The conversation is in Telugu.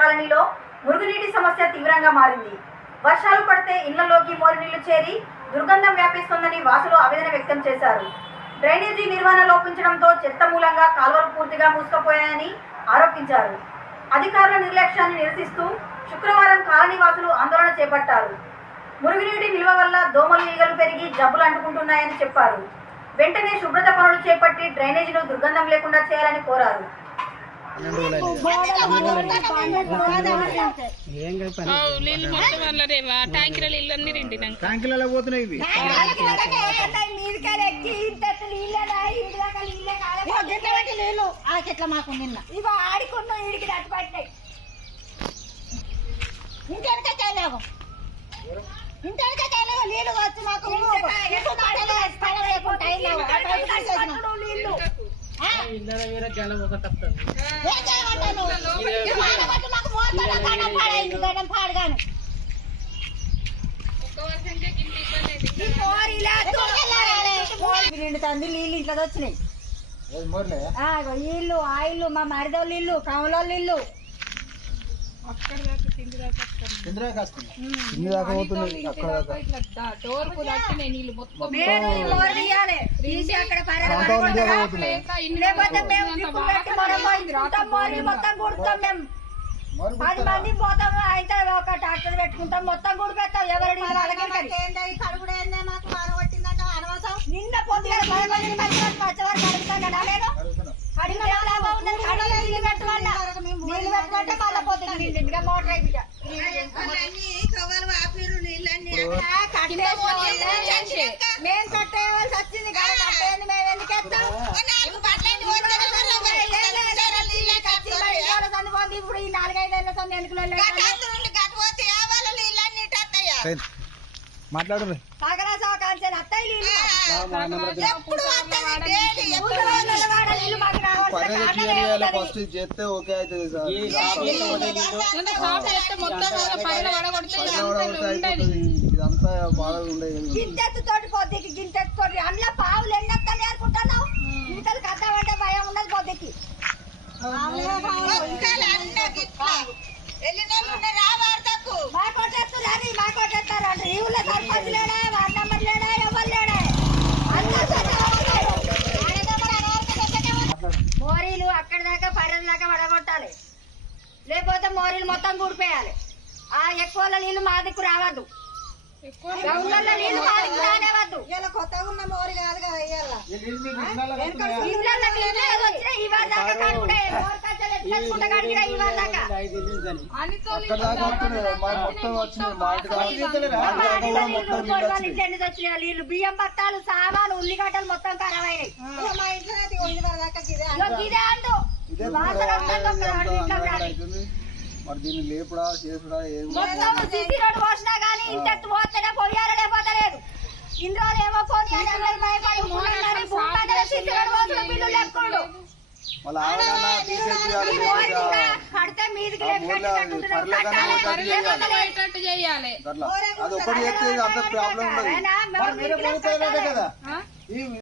కాలనీలో మురుగునీటి సమస్య తీవ్రంగా మారింది. వర్షాలు పడితే ఇళ్ళలోకి మోరినీళ్ళు చేరి దుర్గంధం వ్యాపిస్తోందని వాసులు ఆవేదన వ్యక్తం చేశారు. డ్రైనేజీ నిర్వహణ లోపించడంతో చెత్త మూలంగా కాలువలు పూర్తిగా మూసుకుపోయాయని ఆరోపించారు. అధికారుల నిర్లక్ష్యాన్ని నిరసిస్తూ శుక్రవారం కాలనీ వాసులు ఆందోళన చేపట్టారు. మురుగునీటి నిల్వ వల్ల దోమలు ఈగలు పెరిగి జబ్బులు అంటుకుంటున్నాయని చెప్పారు. వెంటనే శుభ్రత పనులు చేపట్టి డ్రైనేజీను దుర్గంధం లేకుండా చేయాలని కోరారు. ట్యాంకులలో పోతున్నాయి ఇవి. నీళ్ళు. ఆ చెట్ల మాకు నిన్న. ఇగో ఆడికున్న ఈడికి పాడుగాను. నిండుతుంది నీళ్ళు ఇంట్లో వచ్చినాయి. ఇల్లు ఆ ఇల్లు మా మరిదోళ్ళ ఇల్లు కమలోళ్ళ ఇల్లు. పది మంది పోతాం అయితే ఒక ట్రాక్టర్ పెట్టుకుంటాం మొత్తం గుడిపెత్తాం ఎవరి మేము కట్టేయవలసి వచ్చింది కదా కట్టేయండి మేము ఎందుకు ఎత్తాం? ఇప్పుడు ఈ నాలుగైదేళ్ళ సంది ఎందుకు. మాట్లాడు. నీళ్ళు ఫస్ట్ చేస్తే ఓకే అవుతుంది సార్. ఇదంతా బాగా ఉండేది పొద్దుకి అందులో పావులు కద్దామంటే భయం ఉండదు పొద్దుకి మా కొట్టేస్తారు అని మా కొట్టేస్తారు అంటే ఈ ఊళ్ళో సర్పంచ్ లేడా వార్డు నెంబర్ లేడా ఎవరు లేడా. మోరీలు అక్కడి దాకా పర్రెల దాకా పడగొట్టాలి. లేకపోతే మోరీలు మొత్తం కూడిపోయాలి ఆ ఎక్కువ నీళ్ళు మా దిక్కు రావద్దు. మా. మోరు మా మా మా నీళ్ళు నీళ్ళు బియ్యం బత్తాలు సామాను ఉల్లిగడ్డలు మొత్తం ఖరాబ్ అయినాయి. ఇగో ఇదే అంటూ ఇదే వాసన మరి దీన్ని లేపుడా చేసుడా ఏం ఏమో పోనీ. చేయాలి. అది ఒకటి చేస్తే అంత ప్రాబ్లం ఉండదు. కదా.